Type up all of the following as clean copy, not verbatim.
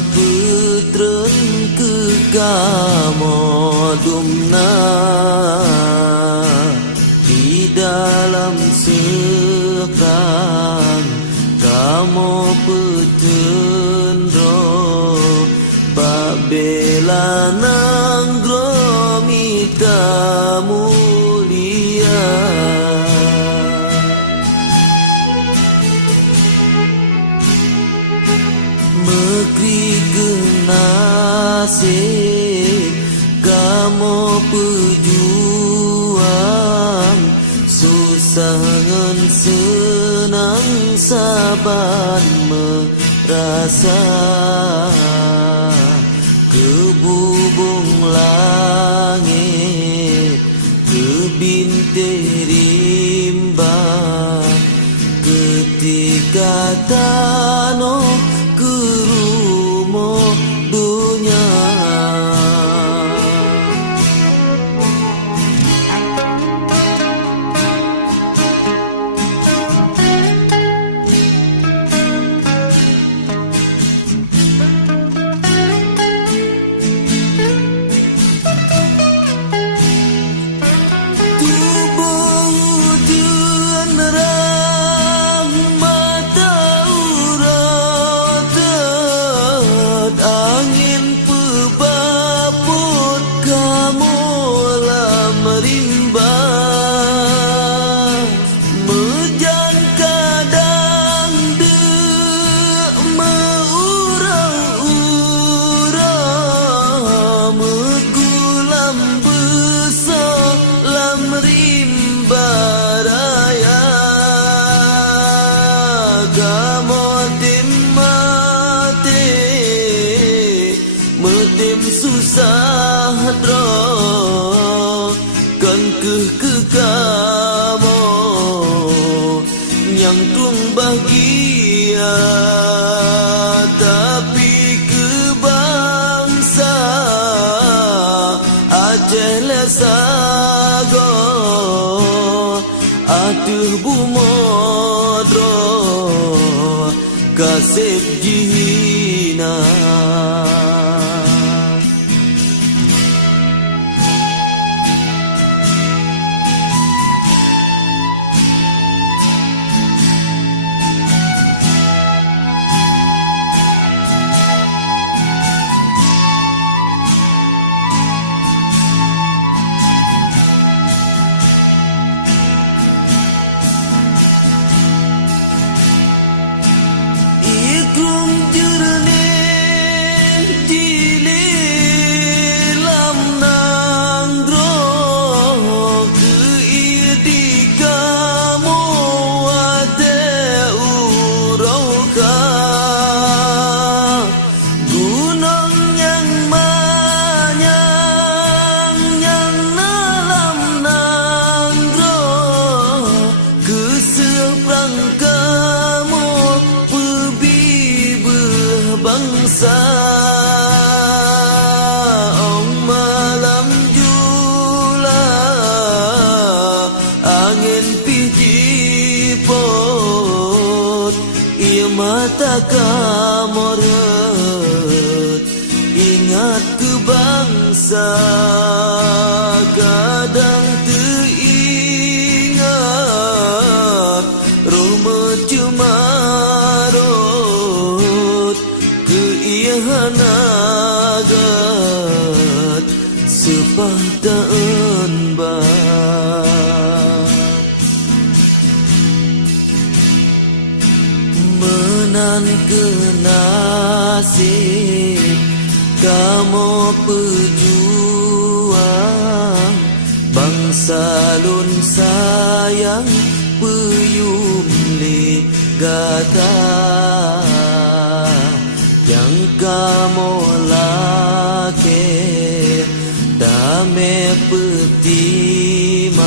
putren ke kamodumna di dalam sekrang kamu petendro babela nanggromita mulia mekri genase kamu pejuang susangan senang saban merasa kebubung langit kebintang rimba ketika tanah kerumo dunia susah dro kan ke kamu yang tung bahagia tapi ke bangsa Aceh lesago atuh bumodro kasep jihina bangsa Ong malam jula angin pijipot ia mata kamoret ingat ke bangsa kadang teringat rumah cemarot hanagat sepataan bat menan ke nasib kamu pejuang bangsa lun sayang peyum le gata yang kamu lake dame petimang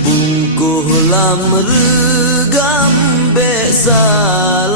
bungkuh lam regam besar